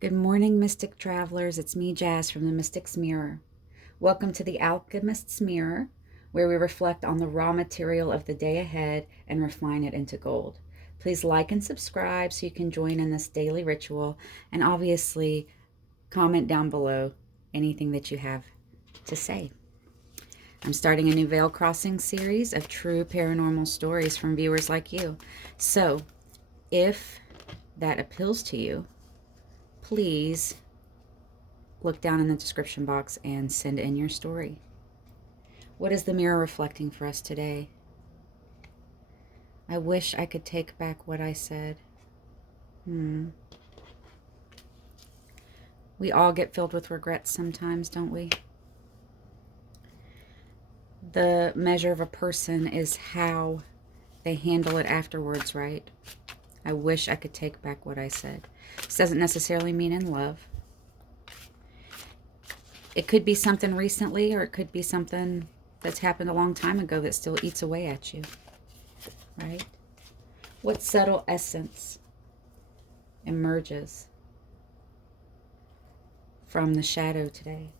Good morning, Mystic Travelers. It's me, Jazz, from the Mystic's Mirror. Welcome to the Alchemist's Mirror, where we reflect on the raw material of the day ahead and refine it into gold. Please like and subscribe so you can join in this daily ritual, and obviously comment down below anything that you have to say. I'm starting a new veil crossing series of true paranormal stories from viewers like you. So, if that appeals to you, please look down in the description box and send in your story. What is the mirror reflecting for us today? I wish I could take back what I said. We all get filled with regrets sometimes, don't we? The measure of a person is how they handle it afterwards, right? I wish I could take back what I said. This doesn't necessarily mean in love. It could be something recently, or it could be something that's happened a long time ago that still eats away at you, right? What subtle essence emerges from the shadow today,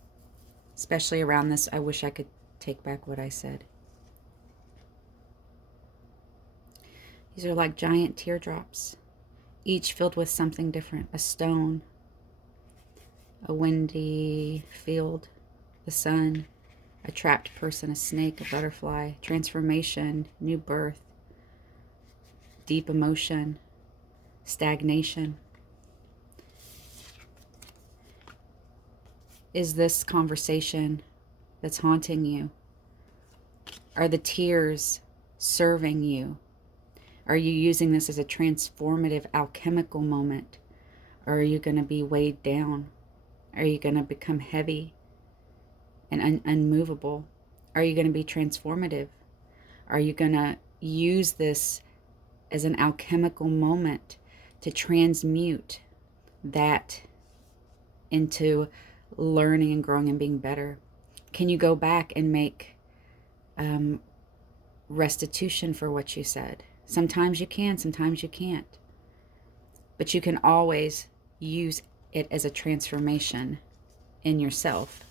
especially around this, I wish I could take back what I said. These are like giant teardrops, each filled with something different. A stone, a windy field, the sun, a trapped person, a snake, a butterfly, transformation, new birth, deep emotion, stagnation. Is this conversation that's haunting you? Are the tears serving you? Are you using this as a transformative alchemical moment? Or are you going to be weighed down? Are you going to become heavy and unmovable? Are you going to be transformative? Are you going to use this as an alchemical moment to transmute that into learning and growing and being better? Can you go back and make restitution for what you said? Sometimes you can, sometimes you can't. But you can always use it as a transformation in yourself.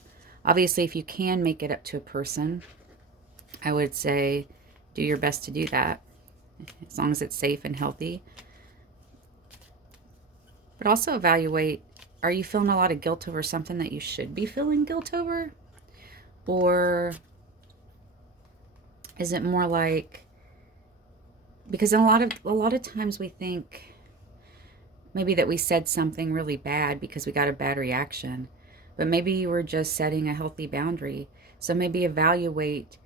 Obviously, if you can make it up to a person, I would say do your best to do that, as long as it's safe and healthy. But also evaluate, are you feeling a lot of guilt over something that you should be feeling guilt over? Or is it more like, because a lot of times we think maybe that we said something really bad because we got a bad reaction, but maybe you were just setting a healthy boundary. So maybe evaluate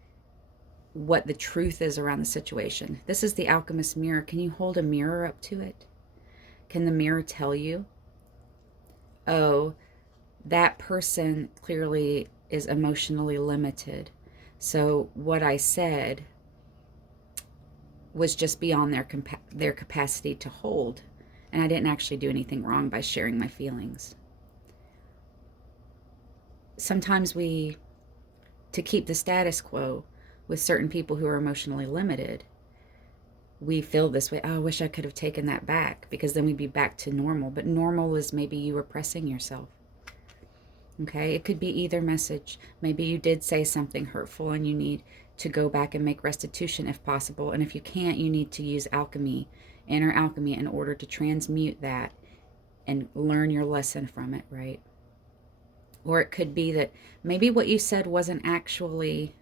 what the truth is around the situation. This is the Alchemist mirror. Can you hold a mirror up to it? Can the mirror tell you, oh, that person clearly is emotionally limited, so what I said was just beyond their capacity to hold, and I didn't actually do anything wrong by sharing my feelings. Sometimes to keep the status quo with certain people who are emotionally limited, we feel this way, oh, I wish I could have taken that back, because then we'd be back to normal. But normal is maybe you repressing yourself. Okay, it could be either message. Maybe you did say something hurtful and you need to go back and make restitution if possible. And if you can't, you need to use alchemy, inner alchemy, in order to transmute that and learn your lesson from it, right? Or it could be that maybe what you said wasn't actually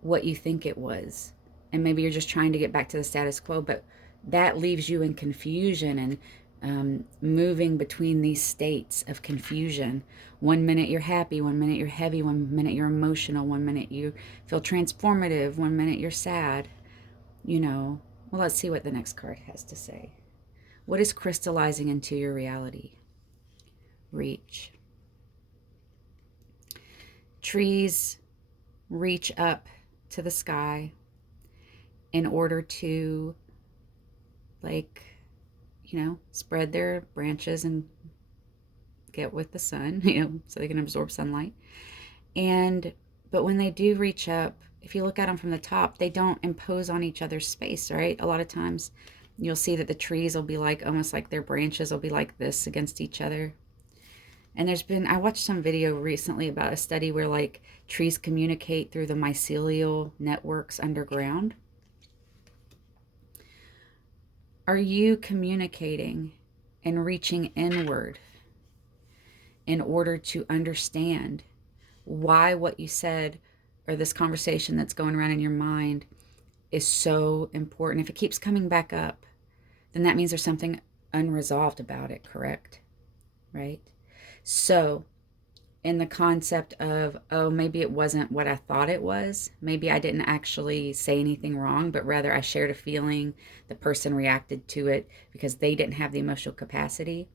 what you think it was. And maybe you're just trying to get back to the status quo, but that leaves you in confusion and moving between these states of confusion. 1 minute you're happy, 1 minute you're heavy, 1 minute you're emotional, 1 minute you feel transformative, 1 minute you're sad. Well, let's see what the next card has to say. What is crystallizing into your reality? Reach. Trees reach up to the sky in order to, spread their branches and get with the sun, so they can absorb sunlight. But when they do reach up, if you look at them from the top, they don't impose on each other's space, right? A lot of times You'll see that the trees will be like, almost like their branches will be like this against each other. And I watched some video recently about a study where like trees communicate through the mycelial networks underground. Are you communicating and reaching inward in order to understand why what you said or this conversation that's going around in your mind is so important? If it keeps coming back up, then that means there's something unresolved about it, correct? Right? So, in the concept of, oh, maybe it wasn't what I thought it was. Maybe I didn't actually say anything wrong, but rather I shared a feeling. The person reacted to it because they didn't have the emotional capacity.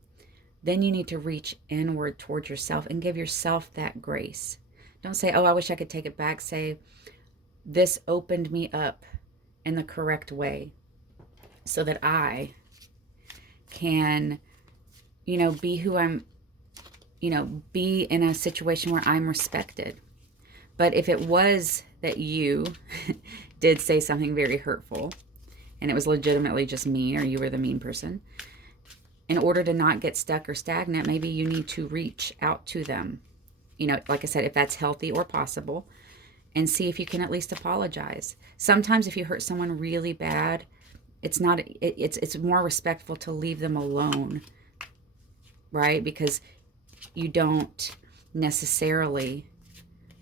Then you need to reach inward towards yourself and give yourself that grace. Don't say, oh, I wish I could take it back. Say, this opened me up in the correct way so that I can, be who I'm, be in a situation where I'm respected. But if it was that you did say something very hurtful and it was legitimately just mean, or you were the mean person, in order to not get stuck or stagnant, maybe you need to reach out to them. Like I said, if that's healthy or possible, and see if you can at least apologize. Sometimes if you hurt someone really bad, it's more respectful to leave them alone, right? Because you don't necessarily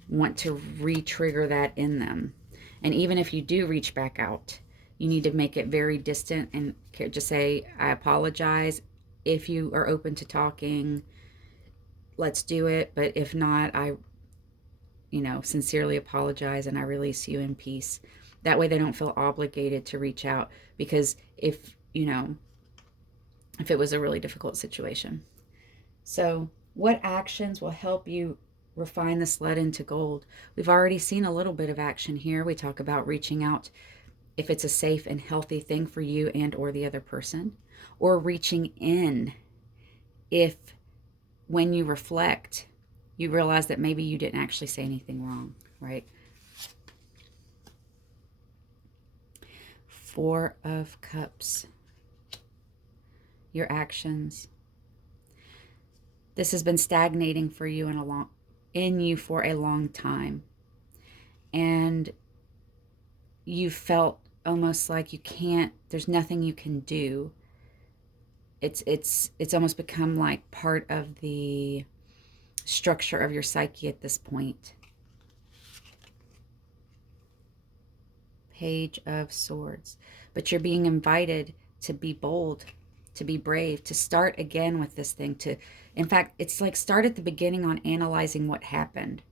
want to re-trigger that in them. And even if you do reach back out, you need to make it very distant and just say, I apologize. If you are open to talking, let's do it. But if not, I sincerely apologize and I release you in peace. That way they don't feel obligated to reach out, because if it was a really difficult situation. So what actions will help you refine the sled into gold? We've already seen a little bit of action here. We talk about reaching out if it's a safe and healthy thing for you and or the other person, or reaching in if when you reflect, you realize that maybe you didn't actually say anything wrong, right? Four of Cups. Your actions. This has been stagnating for you in you for a long time. And you felt almost like there's nothing you can do. It's almost become like part of the structure of your psyche at this point. Page of Swords. But you're being invited to be bold, to be brave, to start again with this thing. In fact, it's like start at the beginning on analyzing what happened.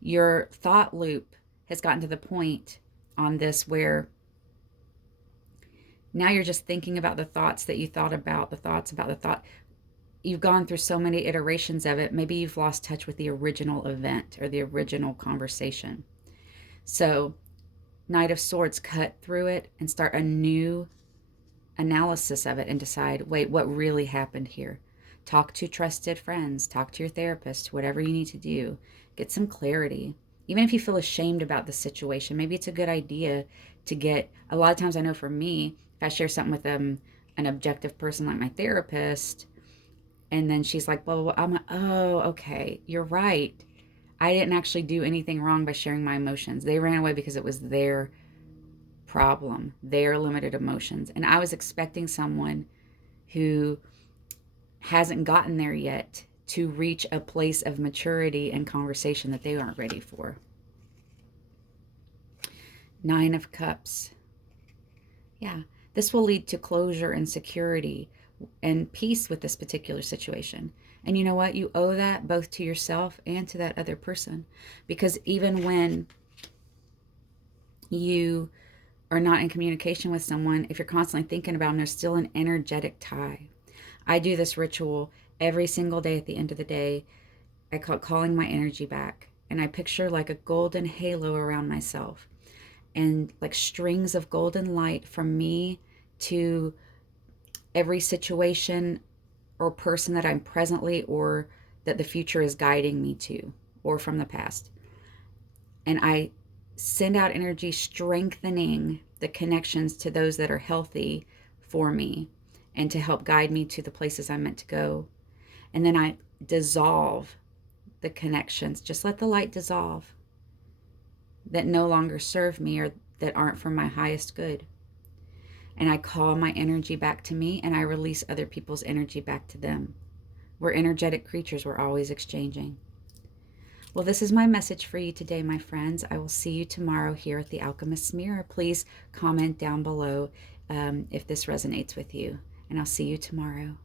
Your thought loop has gotten to the point on this where now you're just thinking about the thoughts that you thought about, the thoughts about the thought. You've gone through so many iterations of it. Maybe you've lost touch with the original event or the original conversation. So Knight of Swords, cut through it and start a new analysis of it and decide, wait, what really happened here? Talk to trusted friends, talk to your therapist, whatever you need to do. Get some clarity. Even if you feel ashamed about the situation, maybe it's a good idea to get, a lot of times I know for me, if I share something with an objective person like my therapist, and then she's like, blah, blah, blah, I'm like, oh, okay, you're right. I didn't actually do anything wrong by sharing my emotions. They ran away because it was their problem, their limited emotions. And I was expecting someone who hasn't gotten there yet to reach a place of maturity and conversation that they aren't ready for. Nine of Cups. Yeah, this will lead to closure and security and peace with this particular situation. And you know what? You owe that both to yourself and to that other person. Because even when you are not in communication with someone, if you're constantly thinking about them, there's still an energetic tie. I do this ritual every single day at the end of the day. I call it calling my energy back. And I picture like a golden halo around myself. And like strings of golden light from me to every situation or person that I'm presently or that the future is guiding me to, or from the past. And I send out energy strengthening the connections to those that are healthy for me and to help guide me to the places I'm meant to go. And then I dissolve the connections. Just let the light dissolve that no longer serve me or that aren't for my highest good. And I call my energy back to me, and I release other people's energy back to them. We're energetic creatures. We're always exchanging. Well, this is my message for you today, my friends. I will see you tomorrow here at the Alchemist's Mirror. Please comment down below if this resonates with you, and I'll see you tomorrow.